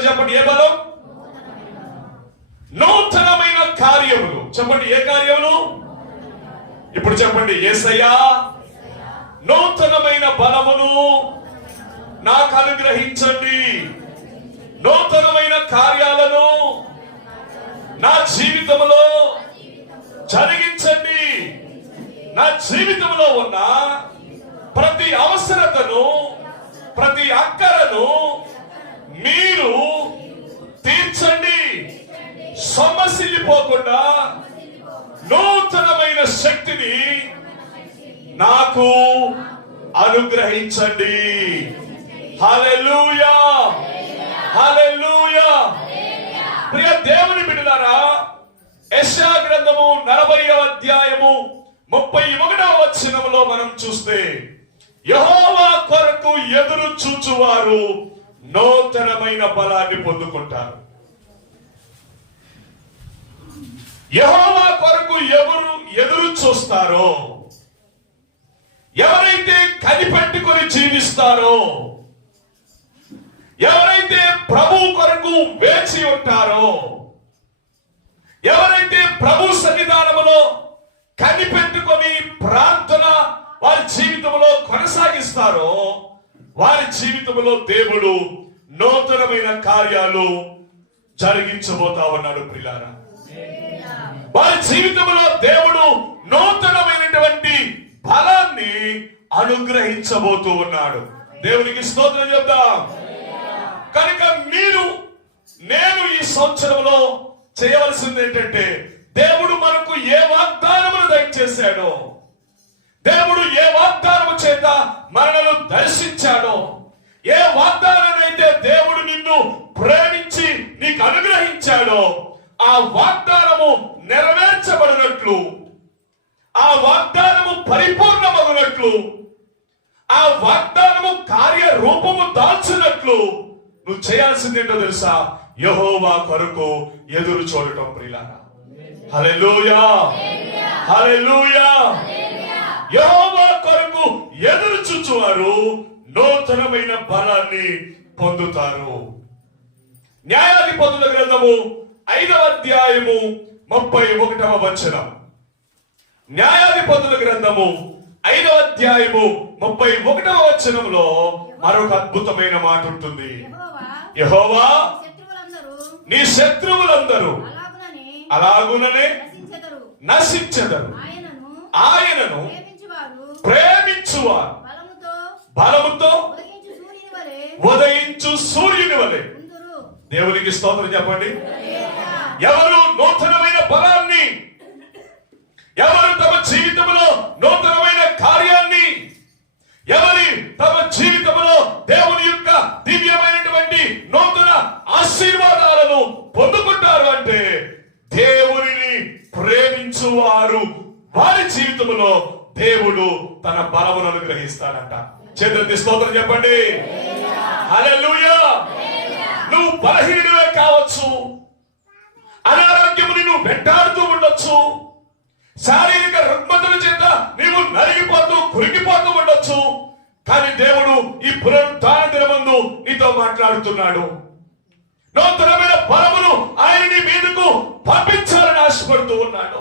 స్తోత్రం చెప్పండి ఏ బలం? నూతనమైన కార్యములు. చెప్పండి ఏ కార్యములు? ఇప్పుడు చెప్పండి ఏసయ్యా నూతనమైన బలమును నాకు అనుగ్రహించండి. నూతనమైన కార్యాలను నా జీవితంలో జరిగించండి. నా జీవితంలో ఉన్న ప్రతి అవసరతను ప్రతి అక్కరను మీరు తీర్చండి. సమసిల్లిపోకుండా నూతనమైన శక్తిని నాకు అనుగ్రహించండి. హల్లెలూయా. హల్లెలూయా. ప్రియ దేవుని బిడ్డలారా యశా గ్రంథము నలభై అధ్యాయము ముప్పై ఒకటవ వచనంలో మనం చూస్తే యహోవా కొరకు ఎదురు చూచువారు నూతనమైన బలాన్ని పొందుకుంటారు. యహోవా కొరకు ఎవరు ఎదురు చూస్తారో ఎవరైతే కనిపెట్టుకొని జీవిస్తారో ఎవరైతే ప్రభు కొరకు వేచి ఉంటారో ఎవరైతే ప్రభు సన్నిధానములో కనిపెట్టుకొని ప్రార్థన వారి జీవితంలో కొనసాగిస్తారో వారి జీవితంలో దేవుడు నూతనమైన కార్యాలు జరిగించబోతా ఉన్నాడు ప్రిలారా వారి జీవితంలో దేవుడు నూతనమైనటువంటి ఫలాన్ని అనుగ్రహించబోతూ ఉన్నాడు. దేవునికి స్తోత్రం చెప్దాం. కనుక మీరు నేను ఈ సంవత్సరంలో చేయవలసింది ఏంటంటే దేవుడు మనకు ఏ వాగ్దానములు దయచేశాడో దేవుడు ఏ వాగ్దానము చేత మనలను దర్శించాడో ఏ వాగ్దానాన్నైతే దేవుడు నిన్ను ప్రేమించి నీకు అనుగ్రహించాడో ఆ వాగ్దానము నెరవేర్చబడినట్లు ఆ వాగ్దానము పరిపూర్ణమగునట్లు ఆ వాగ్దానము కార్య రూపము దాల్చినట్లు నువ్వు చేయాల్సింది ఏంటో తెలుసా? యహోవా కొరకు ఎదురు చూడటం ప్రియులారా. హల్లెలూయా. హల్లెలూయా. యహోవా కొరకు ఎదురు చూచువారు నూతనమైన బలాన్ని పొందుతారు. న్యాయాధిపతుల గ్రంథము ఐదవ అధ్యాయము ముప్పై ఒకటవ వచనం. న్యాయాధిపతుల గ్రంథము ఐదవ అధ్యాయము ముప్పై ఒకటవ వచనంలో మరొక అద్భుతమైన మాట ఉంటుంది. యెహోవా నీ శత్రువులందరూ అలాగుననే నశించెదరు. ఆయనను ప్రేమించువారు. బలముతో ఉదయించు సూర్యుని వలె. దేవునికి స్తోత్రం చెప్పండి. ఎవరు నూతనమైన బలాన్ని ఎవరు తమ జీవితంలో నూతనమైన కార్యాన్ని ఎవరి తమ జీవితంలో దేవుని యొక్క దివ్యమైనటువంటి నూతన ఆశీర్వాదాలను పొందుకుంటారు అంటే దేవునిని ప్రేమించువారు వారి జీవితంలో దేవుడు తన బలమును అనుగ్రహిస్తాడంట చేతులెత్తి స్తోత్రం చెప్పండి. హల్లెలూయా. నువ్వు బలహీనుడే కావచ్చు. అనారోగ్యము నువ్వు వెంటాడుతూ ఉండొచ్చు. శారీరక రుగ్మతుల చేత నీవు నలిగిపోతూ కురిగిపోతూ ఉండొచ్చు. కానీ దేవుడు ఈ పునరుద్ధాన దినమందు నీతో మాట్లాడుతున్నాడు. నూతనమైన బలమును ఆయన నీ మీదకు పంపించాలని ఆశపడుతూ ఉన్నాడు.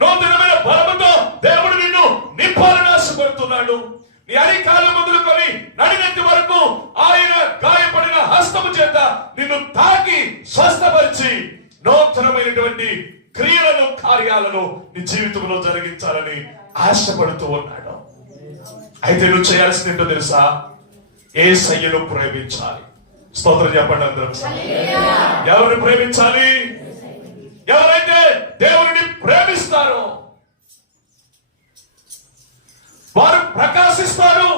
నూతనమైన బలముతో దేవుడు నిన్ను నింపాలని ఆశపడుతున్నాడు. నీ అరికాల మొదలుకొని నడినెత్తి వరకు ఆయన గాయపడిన హస్తము చేత నిన్ను తాకి స్వస్థపరిచి నూతనమైనటువంటి క్రియలను కార్యాలను నీ జీవితంలో జరిగించాలని ఆశపడుతూ ఉన్నాడు. అయితే నువ్వు చేయాల్సింది ఏంటో తెలుసా? ఏ సయ్యను ప్రేమించాలి. స్తోత్రం చెప్పండి అందరూ ఎవరిని ప్రేమించాలి? ఎవరైతే దేవుడిని ప్రేమిస్తారో వారు ప్రకాశిస్తారు.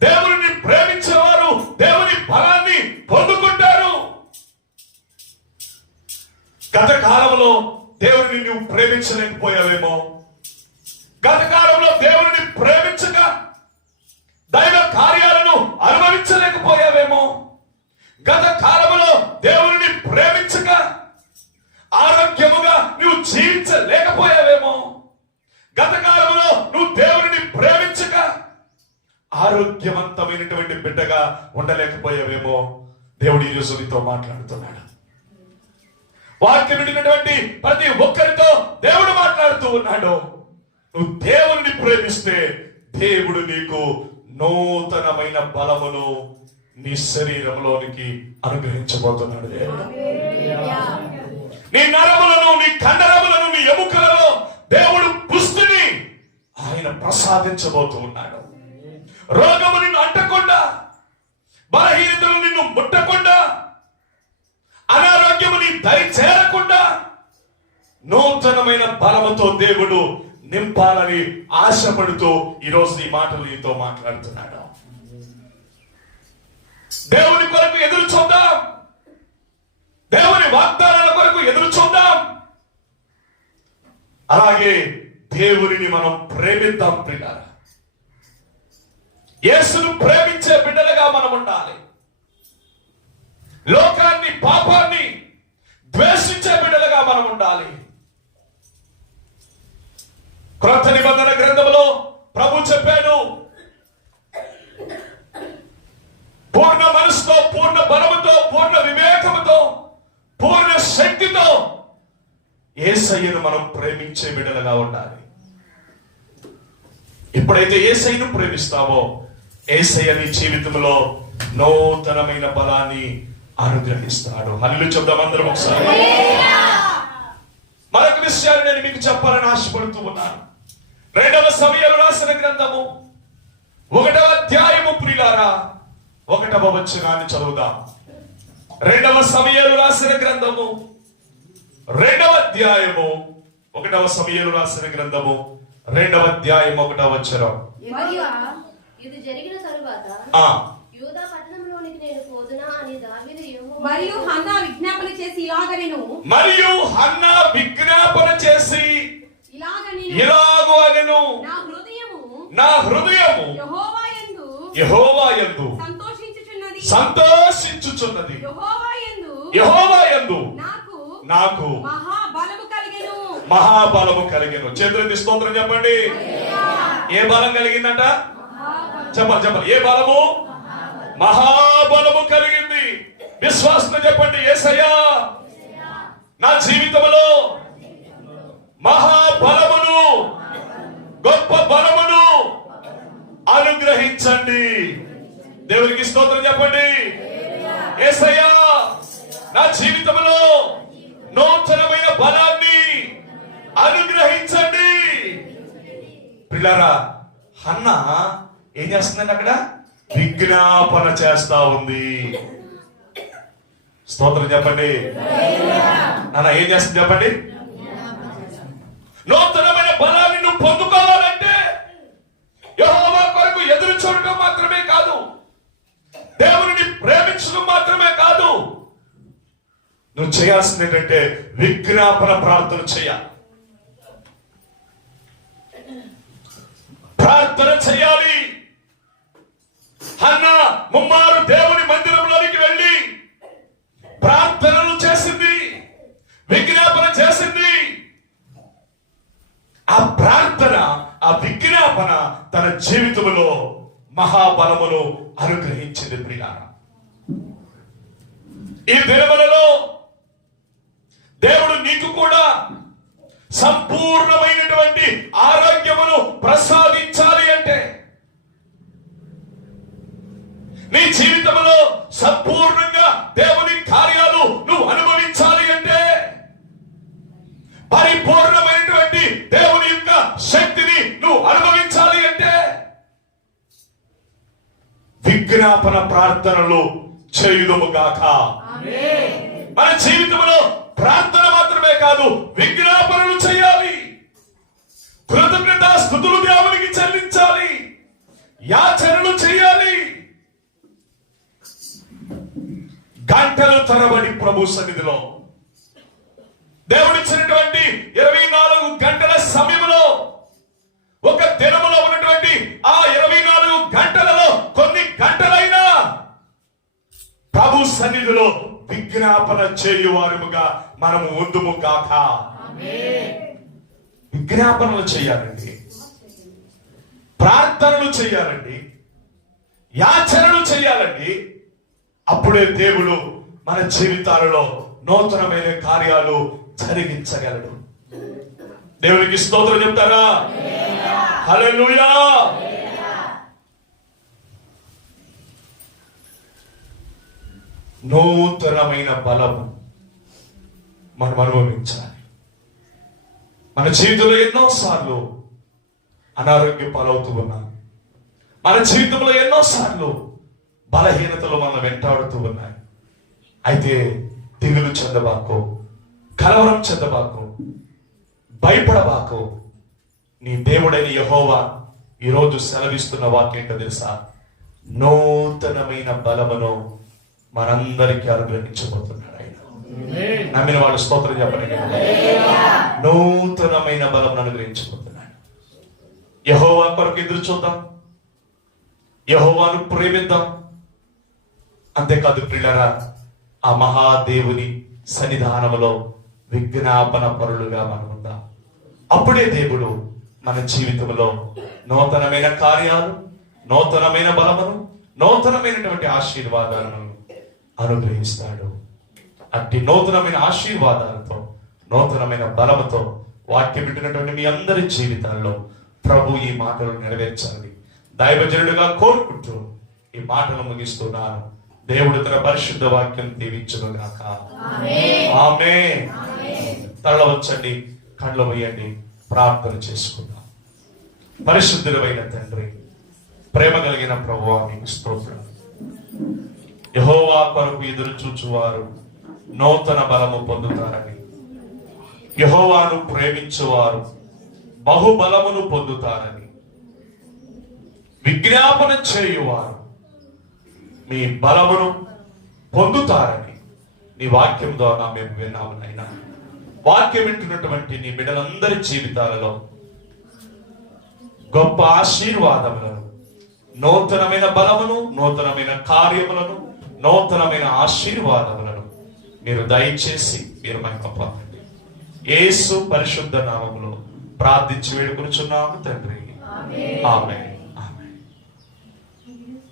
దేవుని ప్రేమించేవారు దేవుని బలాన్ని పొందుకుంటారు. గత కాలంలో దేవుని నువ్వు ప్రేమించలేకపోయావేమో. గత కాలంలో దేవుడిని ప్రేమించక దైవ కార్యాలను అనుభవించలేకపోయావేమో గత కాలంలో దేవుడిని ప్రేమించక ఆరోగ్యముగా నువ్వు జీవించలేకపోయావేమో గత కాలంలో నువ్వు దేవుడిని ప్రేమించక ఆరోగ్యవంతమైనటువంటి బిడ్డగా ఉండలేకపోయావేమో? దేవుడు ఈరోజు నీతో మాట్లాడుతున్నాడు. వాక్యం విడినటువంటి ప్రతి ఒక్కరితో దేవుడు మాట్లాడుతూ ఉన్నాడు. నువ్వు దేవుని ప్రేమిస్తే దేవుడు నీకు నూతనమైన బలమును నీ శరీరంలోనికి అనుగ్రహించబోతున్నాడు. దేవుడు నీ నరములను నీ కండరములను నీ ఎముకలలో దేవుడు పుష్టిని ఆయన ప్రసాదించబోతూ ఉన్నాడు. రోగము నిన్ను బలహీనతలు నిన్ను ముట్టకుండా అనారోగ్యము నీ దరి చేరకుండా నూతనమైన బలముతో దేవుడు నింపాలని ఆశపడుతూ ఈరోజు ఈ మాటలు నీతో మాట్లాడుతున్నాడు. దేవుని కొరకు ఎదురు చూద్దాం. దేవుని వాగ్దానాల కొరకు ఎదురు చూద్దాం. అలాగే దేవుని మనం ప్రేమిద్దాం ప్రియారా యేసును ప్రేమించే బిడ్డలుగా మనం ఉండాలి. లోకాన్ని పాపాన్ని ద్వేషించే బిడ్డలుగా మనం ఉండాలి. క్రొత్త నిబంధన గ్రంథంలో ప్రభు చెప్పాడు పూర్ణ మనసుతో పూర్ణ బలముతో పూర్ణ వివేకముతో పూర్ణ శక్తితో ఏసయ్యను మనం ప్రేమించే బిడ్డలుగా ఉండాలి. ఎప్పుడైతే ఏసైను ప్రేమిస్తావో ఏసయ్య నీ జీవితంలో నూతనమైన బలాన్ని అనుగ్రహిస్తాడు హల్లు చెప్దాం అందరం ఒకసారి. మరొక విషయాలు నేను మీకు చెప్పాలని ఆశపడుతూ ఉన్నాను. రెండవ సమయంలో రాసిన గ్రంథము. ఒకటవ అధ్యాయము ప్రియులారా ఒకటవ వచనాన్ని చదువుదాం. రెండవ సమయాలు రాసిన గ్రంథము. రెండవ అధ్యాయము. ఒకటవ సమయాలు రాసిన గ్రంథము. రెండవ అధ్యాయం ఒకటవ వచనం. ఇది జరిగిన తరువాత మరియు హన్నా విజ్ఞాపన చేసి ఇలాగ నేను మరియు హన్న విజ్ఞాపన చేసి ఇలాగ నేను ఇలాగు అనెను. నా హృదయము నా హృదయము యెహోవా యందు యహోవా యందు సంతోషించుచున్నది. సంతోషించుచున్నది. యెహోవా యందు యహోవా యందు నాకు నాకు మహాబలము కలిగెను. మహాబలము కలిగెను. చేతులెత్తి స్తోత్రం చెప్పండి. ఏ బలం కలిగిందంట? చెప్పాలి చెప్పాలి. ఏ బలము? మహాబలము కలిగింది. విశ్వాసం చెప్పండి ఏసయ్యా నా జీవితంలో మహాబలమును గొప్ప బలమును అనుగ్రహించండి. దేవునికి స్తోత్రం చెప్పండి. ఏసయ్యా నా జీవితం నూతనమైన బలాన్ని అనుగ్రహించండి పిల్లరా హన్న ఏం చేస్తుందండి అక్కడ? విజ్ఞాపన చేస్తా ఉంది. స్తోత్రం చెప్పండి. నాన్న ఏం చేస్తుంది చెప్పండి? నూతనమైన బలాన్ని నువ్వు పొందుకోవాలంటే యహోవా కొరకు ఎదురు చూడటం మాత్రమే కాదు. దేవుని ప్రేమించడం మాత్రమే కాదు. నువ్వు చేయాల్సింది ఏంటంటే విజ్ఞాపన ప్రార్థన చేయాలి. ప్రార్థన చేయాలి. అన్న ముమ్మారు దేవుని మందిరంలోనికి వెళ్ళి ప్రార్థనలు చేసింది విజ్ఞాపన చేసింది. ఆ ప్రార్థన ఆ విజ్ఞాపన తన జీవితంలో మహాబలమును అనుగ్రహించింది ప్రియారా ఈ దినములలో దేవుడు నీకు కూడా సంపూర్ణమైనటువంటి ఆరోగ్యమును ప్రసాదించాలి అంటే నీ జీవితంలో సంపూర్ణంగా దేవుని కార్యాలు నువ్వు అనుభవించాలి అంటే పరిపూర్ణమైనటువంటి దేవుని యొక్క శక్తిని నువ్వు అనుభవించాలి అంటే విజ్ఞాపన ప్రార్థనలు చేయుదము గాక. మన జీవితంలో ప్రార్థన మాత్రమే కాదు విజ్ఞాపనలు చేయాలి. కృతజ్ఞత స్థుతులు దేవునికి చెల్లించాలి. యాచనలు చేయాలి. గంటలు తరబడి ప్రభు సన్నిధిలో. దేవుడిచ్చినటువంటి ఇరవై నాలుగు గంటల సమయంలో ఒక దినములో ఉన్నటువంటి ఆ ఇరవై నాలుగు గంటలలో కొన్ని గంటలైనా ప్రభు సన్నిధిలో విజ్ఞాపన చేయువారుగా మనము ఉందుము కాక విజ్ఞాపనలు చేయాలండి. ప్రార్థనలు చేయాలండి. యాచనలు చేయాలండి. అప్పుడే దేవుడు మన జీవితాలలో నూతనమైన కార్యాలు జరిగించగలడు. దేవునికి స్తోత్రం చెప్తారా? హల్లెలూయా! నూతనమైన బలము మనం అనుభవించాలి. మన జీవితంలో ఎన్నో సార్లు అనారోగ్య పాలవుతూ ఉన్నాం. మన జీవితంలో ఎన్నో సార్లు బలహీనతలు మనం వెంటాడుతూ ఉన్నాయి. అయితే దిగులు చెందబాకు కలవరం చెందబాకు భయపడబాకు నీ దేవుడైన యహోవా ఈరోజు సెలవిస్తున్న వాక్యం తెలుసా? నూతనమైన బలమును మనందరికీ అనుగ్రహించబోతున్నాడు ఆయన. నమ్మిన వాళ్ళు స్తోత్రం చెప్పండి. నూతనమైన బలం అనుగ్రహించబోతున్నాడు. యహోవా కొరకు ఎదురు చూద్దాం. యహోవాను ప్రేమిద్దాం. అంతేకాదు పిల్లరా ఆ మహాదేవుని సన్నిధానంలో విజ్ఞాపన పరులుగా మనం ఉందాం. అప్పుడే దేవుడు మన జీవితంలో నూతనమైన కార్యాలు నూతనమైన బలమును నూతనమైనటువంటి ఆశీర్వాదాలను అనుగ్రహిస్తాడు. అట్టి నూతనమైన ఆశీర్వాదాలతో నూతనమైన బలముతో వాక్యం వింటున్నటువంటి మీ అందరి జీవితాల్లో ప్రభు ఈ మాటలు నెరవేర్చాలి దైవజనుడిగా కోరుకుంటూ ఈ మాటలు ముగిస్తున్నాను. దేవుడు తన పరిశుద్ధ వాక్యం దీవించును గాక. ఆమె తరలవచ్చండి కళ్ళు వేయండి ప్రార్థన చేసుకుందాం. పరిశుద్ధులైన తండ్రి ప్రేమ కలిగిన ప్రభు మీకు స్తోత్రం. యహోవా కొరకు ఎదురు చూచువారు నూతన బలము పొందుతారని. యహోవాను ప్రేమించువారు బహుబలమును పొందుతారని. విజ్ఞాపన చేయువారు మీ బలమును పొందుతారని నీ వాక్యం ద్వారా మేము విన్నాము నైనా వాక్యం వింటున్నటువంటి నీ బిడ్డలందరి జీవితాలలో గొప్ప ఆశీర్వాదములను నూతనమైన బలమును నూతనమైన కార్యములను నూతనమైన ఆశీర్వాదములను మీరు దయచేసి మీరు మనకు పొందండి యేసు పరిశుద్ధ నామములో ప్రార్థించి వేడుకొనుచున్నాము తండ్రి. ఆమె